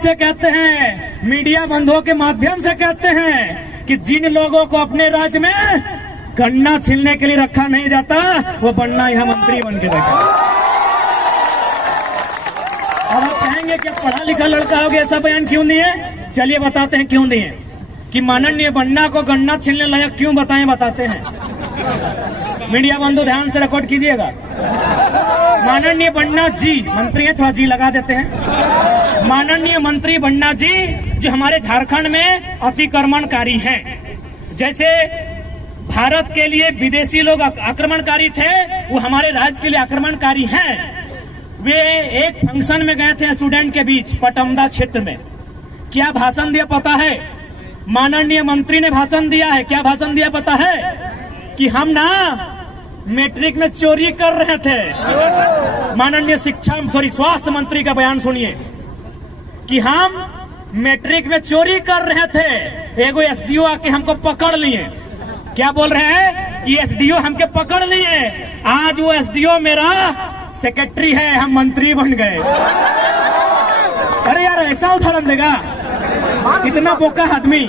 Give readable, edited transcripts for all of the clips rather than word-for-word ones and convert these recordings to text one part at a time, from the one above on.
से कहते हैं, मीडिया बंधुओं के माध्यम से कहते हैं कि जिन लोगों को अपने राज्य में गन्ना छीलने के लिए रखा नहीं जाता वो बनना यहाँ मंत्री बन के रखा। अब आप कहेंगे कि पढ़ा लिखा लड़का हो गया, ऐसा बयान क्यों दिए? चलिए बताते हैं क्यों दिए। कि माननीय बन्ना को गन्ना छीलने लायक क्यों बताएं, बताते हैं। मीडिया बंधु ध्यान से रिकॉर्ड कीजिएगा। माननीय बन्ना जी, मंत्री हैं, थोड़ा जी लगा देते हैं। माननीय मंत्री बन्ना जी जो हमारे झारखंड में अतिक्रमणकारी हैं, जैसे भारत के लिए विदेशी लोग आक्रमणकारी थे, वो हमारे राज्य के लिए आक्रमणकारी हैं। वे एक फंक्शन में गए थे स्टूडेंट के बीच पटमदा क्षेत्र में। क्या भाषण दिया पता है? माननीय मंत्री ने भाषण दिया है। क्या भाषण दिया पता है? कि हम ना मैट्रिक में चोरी कर रहे थे। माननीय स्वास्थ्य मंत्री का बयान सुनिए कि हम मैट्रिक में चोरी कर रहे थे, एगो एसडीओ आके हमको पकड़ लिए। क्या बोल रहे हैं कि एसडीओ हमके पकड़ लिए, आज वो एसडीओ मेरा सेक्रेटरी है, हम मंत्री बन गए। अरे यार, ऐसा उदाहरण देगा? इतना बोका आदमी,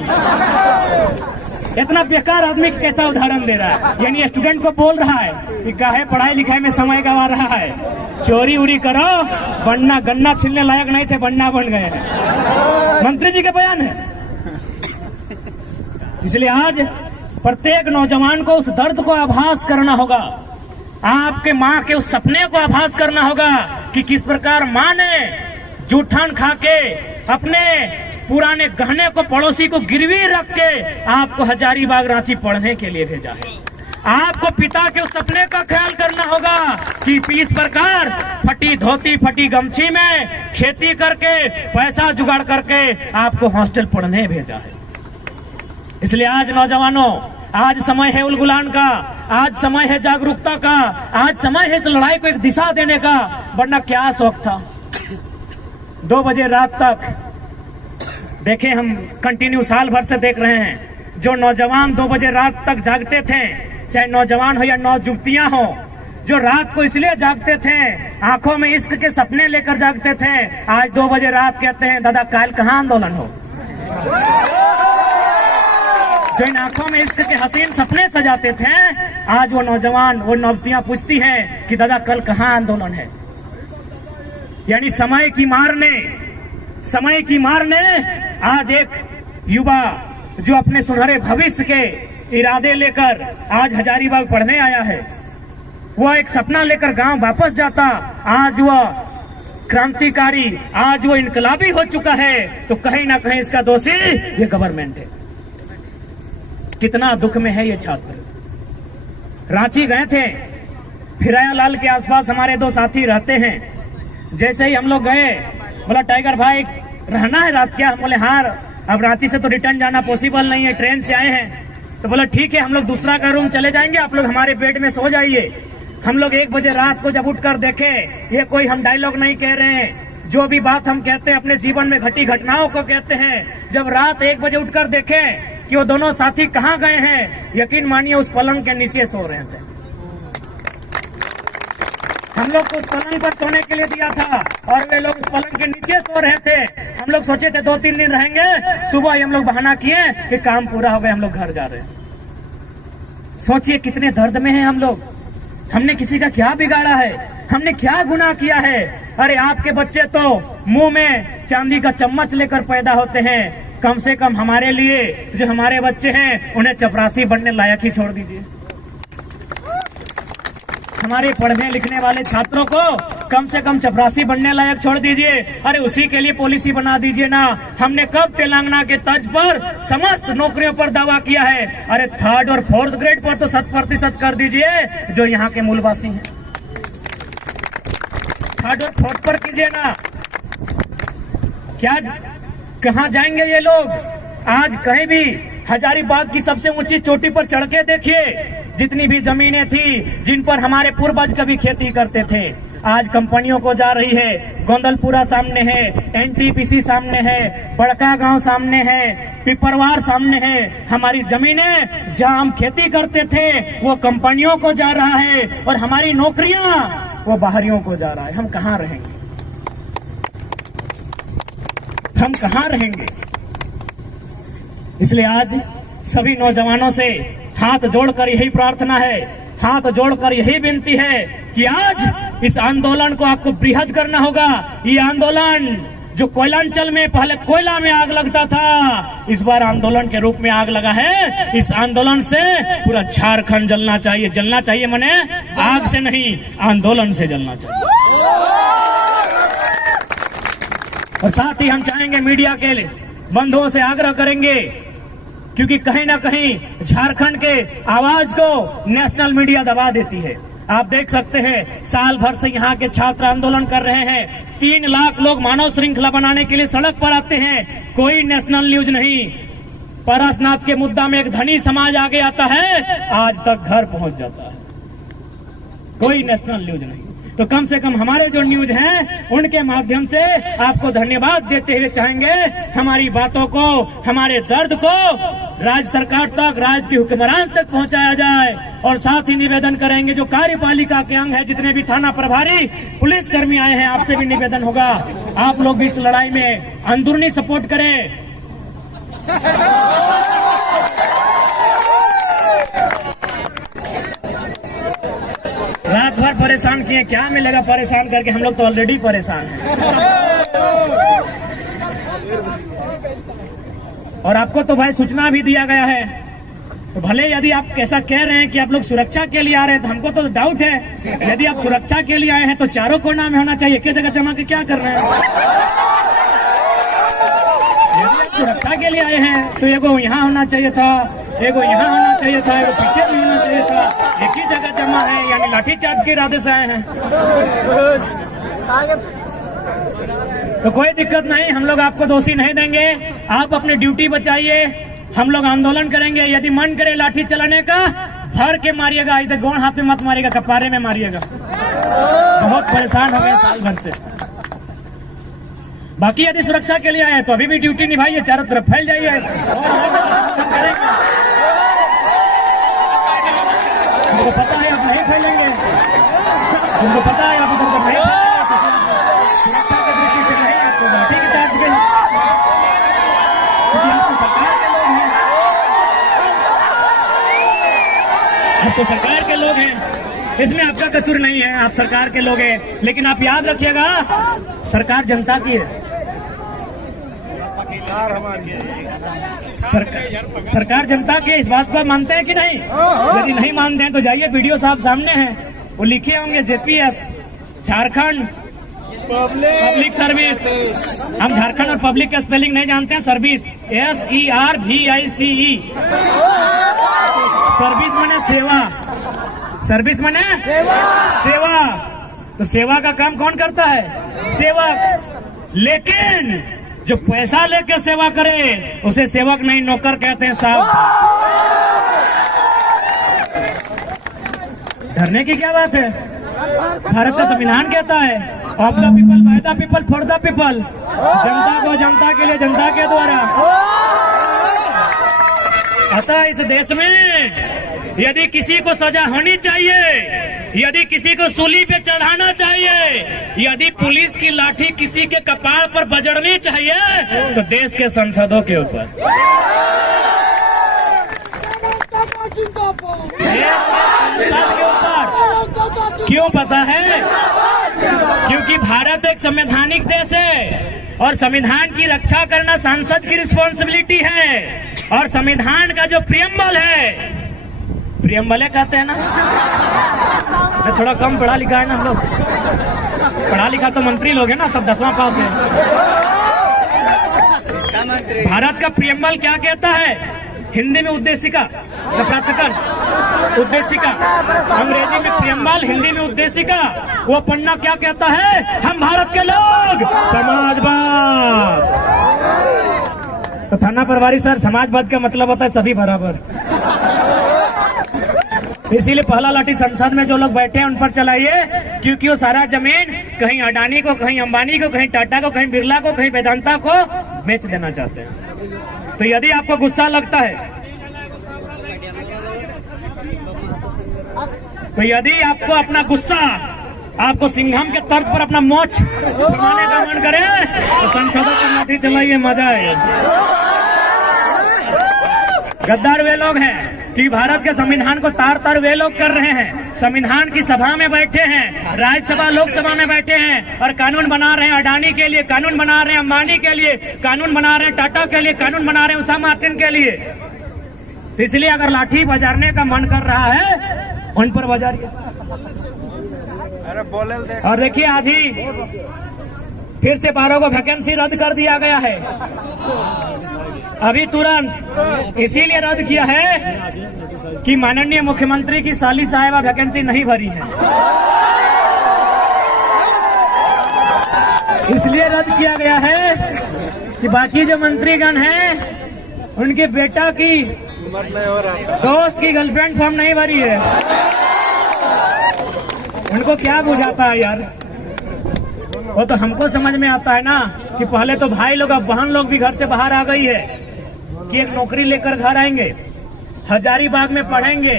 इतना बेकार आदमी कैसा उदाहरण दे रहा है? यानी स्टूडेंट को बोल रहा है कि काहे पढ़ाई लिखाई में समय गवा रहा है, चोरी उरी करो, बनना गन्ना छीलने लायक नहीं थे, बनना बन गए हैं। मंत्री जी का बयान है। इसलिए आज प्रत्येक नौजवान को उस दर्द को आभास करना होगा, आपके माँ के उस सपने को आभास करना होगा कि किस प्रकार माँ ने जूठन खा के अपने पुराने गहने को पड़ोसी को गिरवी रख के आपको हजारीबाग रांची पढ़ने के लिए भेजा है। आपको पिता के उस सपने का ख्याल करना होगा कि इस प्रकार फटी धोती फटी गमछी में खेती करके पैसा जुगाड़ करके आपको हॉस्टल पढ़ने भेजा है। इसलिए आज नौजवानों, आज समय है उलगुलान का, आज समय है जागरूकता का, आज समय है इस लड़ाई को एक दिशा देने का। वरना क्या शौक था 2 बजे रात तक देखे, हम कंटिन्यू साल भर से देख रहे हैं, जो नौजवान 2 बजे रात तक जागते थे, चाहे नौजवान हो या नौजुवतियां हो, जो रात को इसलिए जागते थे, आंखों में इश्क के सपने लेकर जागते थे, आज 2 बजे रात कहते हैं दादा काल कहां आंदोलन हो। जो इन आंखों में इश्क के हसीन सपने सजाते थे, आज वो नौजवान, वो नौजतियां पूछती हैं कि दादा कल कहां आंदोलन है। यानी समय की मार ने आज एक युवा जो अपने सुनहरे भविष्य के इरादे लेकर आज हजारीबाग पढ़ने आया है, वह एक सपना लेकर गांव वापस जाता, आज वह क्रांतिकारी, आज वो इनकलाबी हो चुका है, तो कहीं ना कहीं इसका दोषी ये गवर्नमेंट है। कितना दुख में है ये छात्र। रांची गए थे, फिराया लाल के आसपास हमारे 2 साथी रहते हैं। जैसे ही हम लोग गए, बोला टाइगर भाई रहना है रात क्या? हम बोले हाँ, अब रांची से तो रिटर्न जाना पॉसिबल नहीं है, ट्रेन से आए हैं। तो बोला ठीक है, हम लोग दूसरा का रूम चले जाएंगे, आप लोग हमारे बेड में सो जाइए। हम लोग 1 बजे रात को जब उठकर देखे, ये कोई हम डायलॉग नहीं कह रहे हैं, जो भी बात हम कहते हैं अपने जीवन में घटी घटनाओं को कहते हैं। जब रात 1 बजे उठकर देखे कि वो दोनों साथी कहाँ गए हैं, यकीन मानिए उस पलंग के नीचे सो रहे थे। हम लोग को उस पलंग पर सोने के लिए दिया था और वे लोग उस पलंग के नीचे सो रहे थे। हम लोग सोचे थे 2-3 दिन रहेंगे, सुबह ही हम लोग बहाना किए कि काम पूरा हो गया, हम लोग घर जा रहे हैं। सोचिए कितने दर्द में हैं हम लोग। हमने किसी का क्या बिगाड़ा है? हमने क्या गुनाह किया है? अरे आपके बच्चे तो मुंह में चांदी का चम्मच लेकर पैदा होते हैं, कम से कम हमारे लिए जो हमारे बच्चे हैं उन्हें चपरासी बनने लायक ही छोड़ दीजिए। हमारे पढ़ने लिखने वाले छात्रों को कम से कम चपरासी बनने लायक छोड़ दीजिए। अरे उसी के लिए पॉलिसी बना दीजिए ना। हमने कब तेलंगाना के तर्ज पर समस्त नौकरियों पर दावा किया है? अरे 3rd और 4th ग्रेड पर तो 100% कर दीजिए जो यहाँ के मूलवासी हैं। 3rd और 4th पर कीजिए ना। क्या कहाँ जाएंगे ये लोग? आज कहीं भी हजारीबाग की सबसे ऊंची चोटी पर चढ़ के देखिए, जितनी भी जमीनें थी जिन पर हमारे पूर्वज कभी खेती करते थे, आज कंपनियों को जा रही है। गोंदलपुरा सामने है, एनटीपीसी सामने है, बड़का गांव सामने है, पिपरवार सामने है। हमारी जमीनें जहां हम खेती करते थे वो कंपनियों को जा रहा है और हमारी नौकरियां वो बाहरियों को जा रहा है। हम कहाँ रहेंगे? हम कहां रहेंगे। इसलिए आज सभी नौजवानों से हाथ जोड़कर यही प्रार्थना है, हाथ जोड़कर यही विनती है कि आज इस आंदोलन को आपको बृहद करना होगा। ये आंदोलन जो कोयलांचल में पहले कोयला में आग लगता था, इस बार आंदोलन के रूप में आग लगा है। इस आंदोलन से पूरा झारखंड जलना चाहिए। जलना चाहिए माने आग से नहीं, आंदोलन से जलना चाहिए। और साथ ही हम चाहेंगे मीडिया के बंधुओं से आग्रह करेंगे, क्योंकि कहीं ना कहीं झारखंड के आवाज को नेशनल मीडिया दबा देती है। आप देख सकते हैं साल भर से यहाँ के छात्र आंदोलन कर रहे हैं। 3 लाख लोग मानव श्रृंखला बनाने के लिए सड़क पर आते हैं, कोई नेशनल न्यूज नहीं। पारसनाथ के मुद्दा में एक धनी समाज आगे आता है, आज तक घर पहुंच जाता है, कोई नेशनल न्यूज नहीं। तो कम से कम हमारे जो न्यूज हैं उनके माध्यम से आपको धन्यवाद देते हुए चाहेंगे हमारी बातों को, हमारे दर्द को राज्य सरकार तक, राज्य के हुक्मरान तक पहुंचाया जाए। और साथ ही निवेदन करेंगे जो कार्यपालिका के अंग है, जितने भी थाना प्रभारी पुलिसकर्मी आए हैं, आपसे भी निवेदन होगा आप लोग भी इस लड़ाई में अंदरूनी सपोर्ट करें। रात भर परेशान किए, क्या मिलेगा परेशान करके, हम लोग तो ऑलरेडी परेशान हैं। और आपको तो भाई सूचना भी दिया गया है, तो भले यदि आप कैसा कह रहे हैं कि आप लोग सुरक्षा के लिए आ रहे हैं, तो हमको तो डाउट है। यदि आप सुरक्षा के लिए आए हैं तो चारों कोना में होना चाहिए, एक जगह जमा के क्या कर रहे हैं। यदि आप सुरक्षा के लिए आए हैं तो एगो यहाँ होना चाहिए था, एगो यहाँ होना चाहिए था, एगो पीछे भी होना चाहिए था। एक ही जगह जमा है, यानी लाठीचार्ज के इरादे से आए हैं। तो कोई दिक्कत नहीं, हम लोग आपको दोषी नहीं देंगे। आप अपनी ड्यूटी बचाइए, हम लोग आंदोलन करेंगे। यदि मन करे लाठी चलाने का, भर के मारिएगा, इधर गोड़ हाथ में मत मारिएगा, कपारे में मारिएगा। बहुत परेशान हो गए साल भर से। बाकी यदि सुरक्षा के लिए आए तो अभी भी ड्यूटी निभाइए, चारों तरफ फैल जाइए और उनको पता है आप नहीं फैलेंगे, उनको पता है आप उधर नहीं सुरक्षा की दृष्टि से नहीं, आपको लाठी की चार्ज के, क्योंकि आप तो सरकार के लोग हैं, आप तो सरकार के लोग हैं, इसमें आपका कसूर नहीं है, आप सरकार के लोग हैं। लेकिन आप याद रखिएगा, सरकार जनता की है। सरकार जनता के, इस बात को मानते हैं कि नहीं? यदि नहीं मानते हैं तो जाइए, वीडियो साहब सामने हैं, वो लिखे होंगे जेपीएस, झारखंड पब्लिक सर्विस। हम झारखंड और पब्लिक का स्पेलिंग नहीं जानते हैं, सर्विस SERVICE। सर्विस माने सेवा, सर्विस माने सेवा। तो सेवा का काम कौन करता है? सेवक। लेकिन जो पैसा लेके सेवा करे उसे सेवक नहीं, नौकर कहते हैं साहब। डरने की क्या बात है? भारत का संविधान कहता है of the people, by the people, for the people. जनता को, जनता के लिए, जनता के द्वारा। अतः इस देश में यदि किसी को सजा होनी चाहिए, यदि किसी को सूली पे चढ़ाना चाहिए, यदि पुलिस की लाठी किसी के कपार पर बजड़नी चाहिए, तो देश के सांसदों के ऊपर, क्यों पता है? क्योंकि भारत एक संवैधानिक देश है और संविधान की रक्षा करना सांसद की रिस्पॉन्सिबिलिटी है। और संविधान का जो प्रियम्बल है, प्रियम्बल कहते हैं ना, थोड़ा कम पढ़ा लिखा है ना हम लोग, पढ़ा लिखा तो मंत्री लोग हैं ना, सब 10वां पास है। भारत का प्रियम्बल क्या कहता है? हिंदी में उद्देशिका, उद्देशिका, अंग्रेजी में प्रियम्बल, हिंदी में उद्देशिका। वो पन्ना क्या कहता है? हम भारत के लोग समाजवाद। तो थाना प्रभारी सर, समाजवाद का मतलब होता है सभी बराबर। इसीलिए पहला लाठी संसद में जो लोग बैठे हैं उन पर चलाइए, क्योंकि वो सारा जमीन कहीं अडानी को, कहीं अंबानी को, कहीं टाटा को, कहीं बिरला को, कहीं वेदांता को बेच देना चाहते हैं। तो यदि आपको गुस्सा लगता है, तो यदि आपको अपना गुस्सा आपको सिंघम के तर्क पर अपना मोच फरमाने का मन करे तो संसदों पर लाठी चलाइए, मजा आएगा। गद्दार वे लोग हैं कि भारत के संविधान को तार तार वे लोग कर रहे हैं। संविधान की सभा में बैठे हैं, राज्यसभा लोकसभा में बैठे हैं और कानून बना रहे हैं। अडानी के लिए कानून बना रहे हैं, अंबानी के लिए कानून बना रहे हैं, टाटा के लिए कानून बना रहे हैं, उषा मार्टिन के लिए। इसलिए अगर लाठी बजाने का मन कर रहा है उन पर बजाइए। और देखिए आज ही फिर से 12 को वैकेंसी रद्द कर दिया गया है, अभी तुरंत। इसीलिए रद्द किया है कि माननीय मुख्यमंत्री की साली साहिबा वैकेंसी नहीं भरी है, इसलिए रद्द किया गया है कि बाकी जो मंत्रीगण हैं उनके बेटा की दोस्त की गर्लफ्रेंड फॉर्म नहीं भरी है। उनको क्या बुझाता है यार, वो तो हमको समझ में आता है ना कि पहले तो भाई लोग अब बहन लोग भी घर से बाहर आ गई है कि एक नौकरी लेकर घर आएंगे, हजारीबाग में पढ़ेंगे।